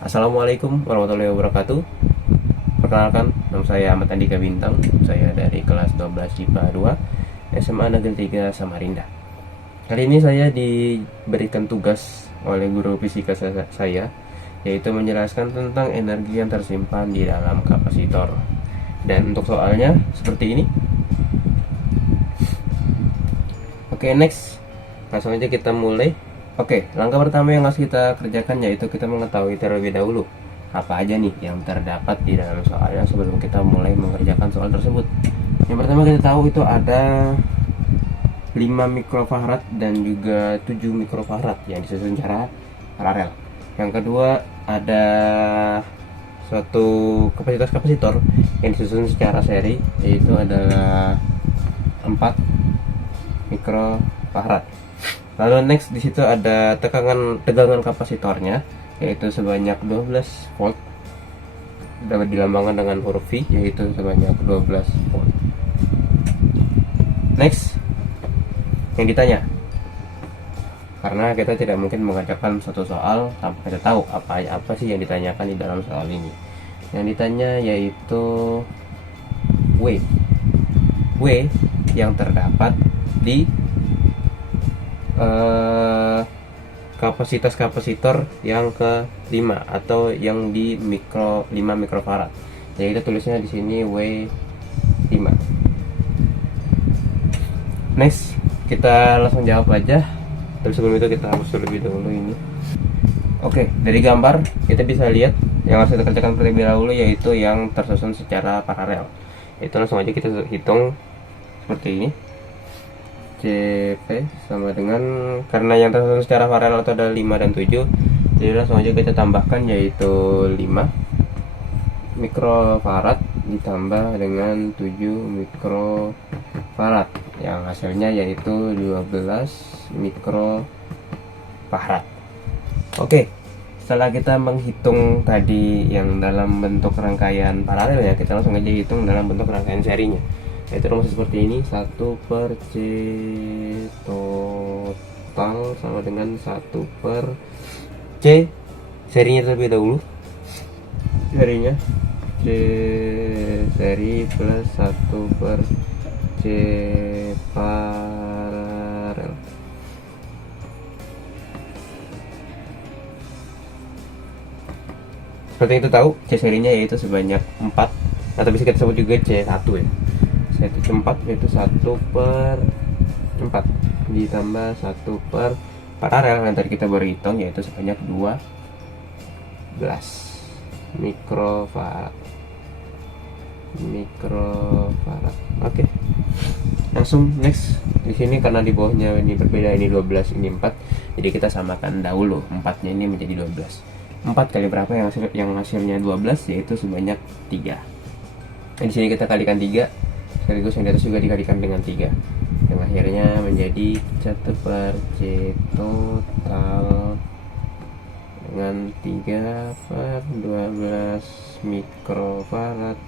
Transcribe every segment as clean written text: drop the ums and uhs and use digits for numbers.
Assalamualaikum warahmatullahi wabarakatuh. Perkenalkan, nama saya Ahmad Andika Bintang. Saya dari kelas 12 IPA 2 SMA Negeri 3 Samarinda. Kali ini saya diberikan tugas oleh guru fisika saya, yaitu menjelaskan tentang energi yang tersimpan di dalam kapasitor. Dan untuk soalnya seperti ini. Oke, next. Langsung aja kita mulai. Oke, langkah pertama yang harus kita kerjakan yaitu kita mengetahui terlebih dahulu apa aja nih yang terdapat di dalam soalnya sebelum kita mulai mengerjakan soal tersebut. Yang pertama kita tahu itu ada 5 mikrofarad dan juga 7 mikrofarad yang disusun secara paralel. Yang kedua ada suatu kapasitas kapasitor yang disusun secara seri, yaitu adalah 4 mikrofarad. Lalu next di situ ada tegangan kapasitornya, yaitu sebanyak 12 volt, dapat dilambangkan dengan huruf V, yaitu sebanyak 12 volt. Next yang ditanya, karena kita tidak mungkin mengerjakan satu soal tanpa kita tahu apa sih yang ditanyakan di dalam soal ini. Yang ditanya yaitu W yang terdapat di kapasitas kapasitor yang ke-5 atau yang di 5 mikrofarad. Jadi kita tulisnya di sini W5. Next, kita langsung jawab aja. Tapi sebelum itu kita hapus terlebih dahulu ini. Oke, dari gambar kita bisa lihat yang harus kita kerjakan terlebih dahulu yaitu yang tersusun secara paralel. Itu langsung aja kita hitung seperti ini. CP sama dengan, karena yang tersusun secara paralel itu ada 5 dan 7, jadi langsung aja kita tambahkan yaitu 5 mikrofarad ditambah dengan 7 mikrofarad yang hasilnya yaitu 12 mikrofarad. Oke, setelah kita menghitung tadi yang dalam bentuk rangkaian paralel ya, kita langsung aja hitung dalam bentuk rangkaian serinya, yaitu rumusnya seperti ini. 1/C total sama dengan 1/C serinya terlebih dahulu. Serinya C seri plus 1/C paralel. Seperti itu tahu, C serinya yaitu sebanyak 4, atau bisa kita sebut juga C1 ya. C1 4 yaitu 1/4 ditambah 1/, paralel yang tadi kita baru hitung yaitu sebanyak 12 mikrofarad. Oke. Langsung next. Di sini karena di bawahnya ini berbeda, ini 12, ini 4. Jadi kita samakan dahulu 4-nya ini menjadi 12. 4 kali berapa yang hasilnya 12 yaitu sebanyak 3. Dan di sini kita kalikan 3. Sekaligus yang di atas juga dikalikan dengan 3, yang akhirnya menjadi 1/C total dengan 3/12 mikrofarad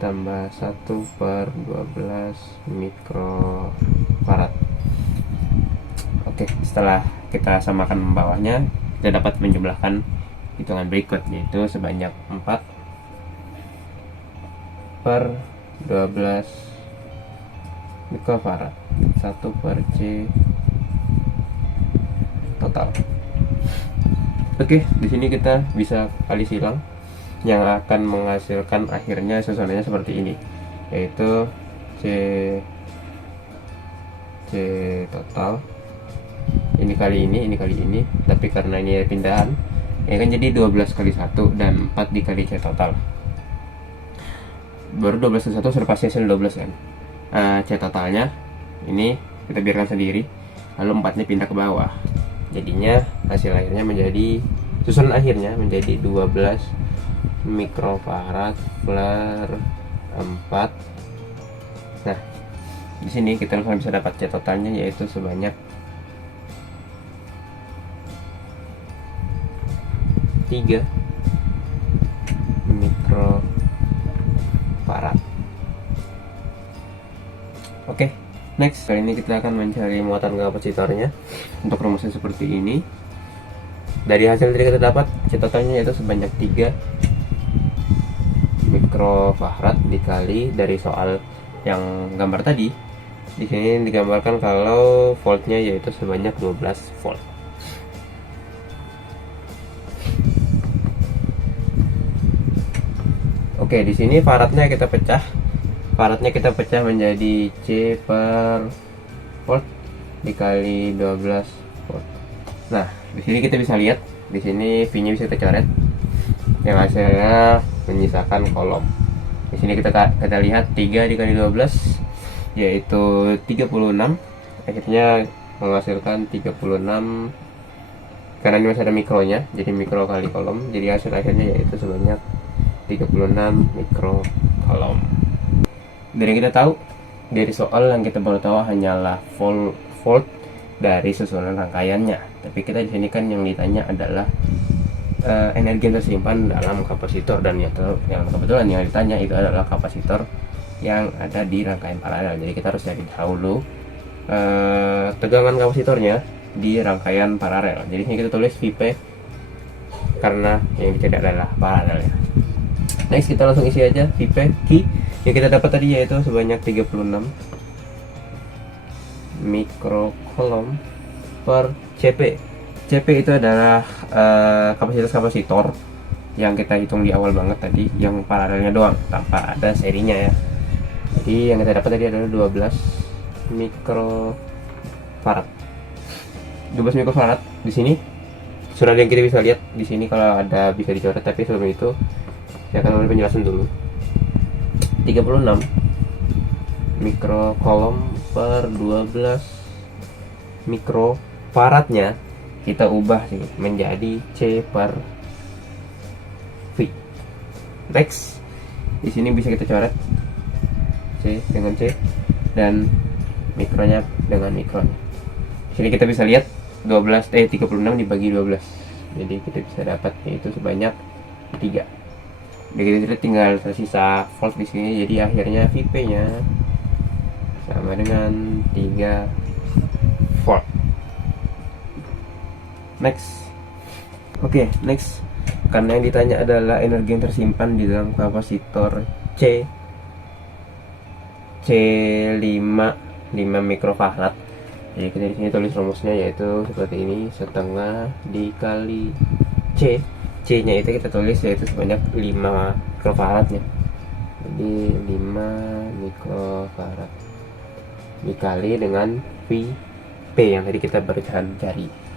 tambah 1/12 mikrofarad. Oke, setelah kita samakan bawahnya, kita dapat menjumlahkan hitungan berikut, yaitu sebanyak 4/12 mikrofarad 1/C total. Oke, di sini kita bisa kali silang yang akan menghasilkan akhirnya susunannya seperti ini, yaitu C total ini kali ini, tapi karena ini pindahan ya kan jadi 12 kali 1 dan 4 dikali C total. Baru 12 kali 1 sudah pasti hasil 12 kan. C totalnya ini kita biarkan sendiri, lalu 4 nya pindah ke bawah, jadinya hasil akhirnya menjadi, susunan akhirnya menjadi 12 mikrofarad per 4. Nah, di sini kita langsung bisa dapat C totalnya yaitu sebanyak 3 mikrofarad. Oke, next. Kali ini kita akan mencari muatan kapasitornya. Untuk rumusnya seperti ini. dari hasil yang kita dapat totalnya yaitu sebanyak 3 mikrofarad dikali dari soal yang gambar tadi. Di sini digambarkan kalau voltnya yaitu sebanyak 12 volt. Oke, di sini faradnya kita pecah. Faradnya kita pecah menjadi C per volt dikali 12 volt. Nah, di sini kita bisa lihat, di sini V-nya bisa kita coret. Yang hasilnya menyisakan kolom. Di sini kita lihat 3 dikali 12 yaitu 36. Akhirnya menghasilkan 36 karena ini masih ada mikronya, jadi mikro kali kolom. Jadi hasil akhirnya yaitu sebanyak 36 mikrokolom. Dari kita tahu dari soal yang kita baru tahu hanyalah volt dari susunan rangkaiannya. Tapi kita di sini kan yang ditanya adalah energi yang tersimpan dalam kapasitor, dan yang kebetulan yang ditanya itu adalah kapasitor yang ada di rangkaian paralel. Jadi kita harus cari dahulu tegangan kapasitornya di rangkaian paralel. Jadi sini kita tulis Vp karena yang dicari adalah paralel ya. Next kita langsung isi aja Vp Q yang kita dapat tadi yaitu sebanyak 36 mikrokolom per Cp. Cp itu adalah kapasitas kapasitor yang kita hitung di awal banget tadi, yang paralelnya doang tanpa ada serinya ya. Jadi yang kita dapat tadi adalah 12 mikrofarad. 12 mikrofarad di sini sudah yang kita bisa lihat di sini, kalau ada bisa dicoret, tapi sebelum itu saya akan memberi penjelasan dulu. 36 mikrokolom per 12 mikrofaradnya kita ubah sih menjadi C per V. Next, di sini bisa kita coret C dengan C dan mikronya dengan mikron. Di sini kita bisa lihat 36 dibagi 12. Jadi kita bisa dapat yaitu sebanyak 3. Begitu tinggal tersisa volt di sini, jadi akhirnya Vp-nya sama dengan 3 volt. Next. Oke, next. Karena yang ditanya adalah energi yang tersimpan di dalam kapasitor C5 mikrofarad. Jadi kita di sini tulis rumusnya yaitu seperti ini, setengah dikali C nya itu kita tulis yaitu sebanyak 5 mikrofaradnya. Jadi 5 mikrofarad dikali dengan Vp yang tadi kita baru cari.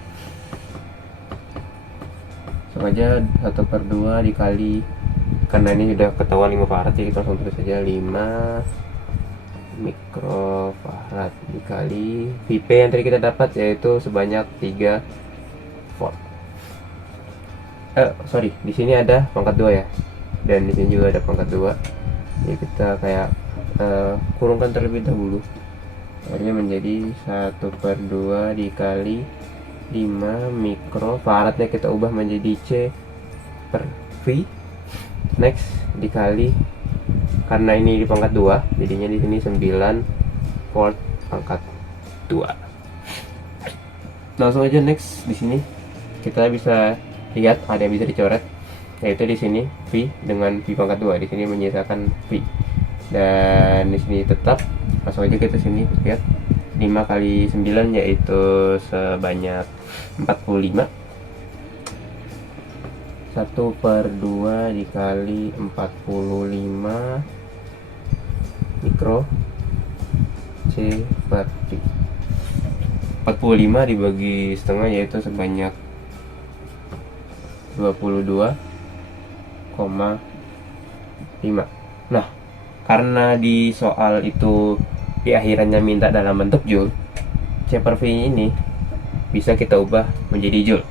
Sengaja 1/2 dikali, karena ini sudah ketahuan 5 farad, jadi kita langsung tulis saja 5 mikrofarad dikali Vp yang tadi kita dapat yaitu sebanyak 3 volt. Di sini ada pangkat 2 ya, dan di sini juga ada pangkat 2. Jadi kita kayak kurungkan terlebih dahulu, akhirnya menjadi 1/2 dikali 5 mikrofaradnya kita ubah menjadi C per V. Next dikali, karena ini di pangkat 2 jadinya di sini 9 volt pangkat 2. Langsung aja next, di sini kita bisa lihat ada yang bisa dicoret, yaitu di sini V dengan V pangkat 2, di sini menyisakan V, dan di sini tetap. Langsung aja kita sini lihat 5 kali 9 yaitu sebanyak 45. 1/2 dikali 45 mikro C per V. 45 dibagi setengah yaitu sebanyak 22,5. Nah, karena di soal itu di akhirannya minta dalam bentuk joule, C per V ini bisa kita ubah menjadi joule.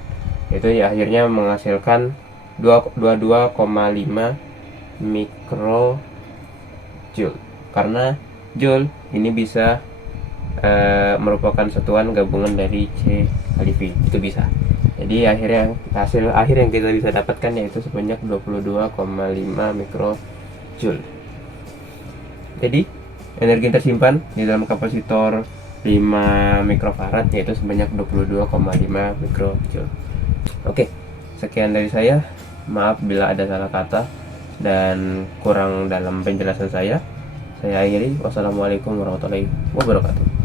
Itu ya akhirnya menghasilkan 22,5 mikrojoule. Karena joule ini bisa merupakan satuan gabungan dari C kali V, itu bisa. Jadi akhirnya hasil akhir yang kita bisa dapatkan yaitu sebanyak 22,5 mikrojoule. Jadi energi yang tersimpan di dalam kapasitor 5 mikrofarad yaitu sebanyak 22,5 mikrojoule. Oke. sekian dari saya. Maaf bila ada salah kata dan kurang dalam penjelasan saya. Saya akhiri. Wassalamualaikum warahmatullahi wabarakatuh.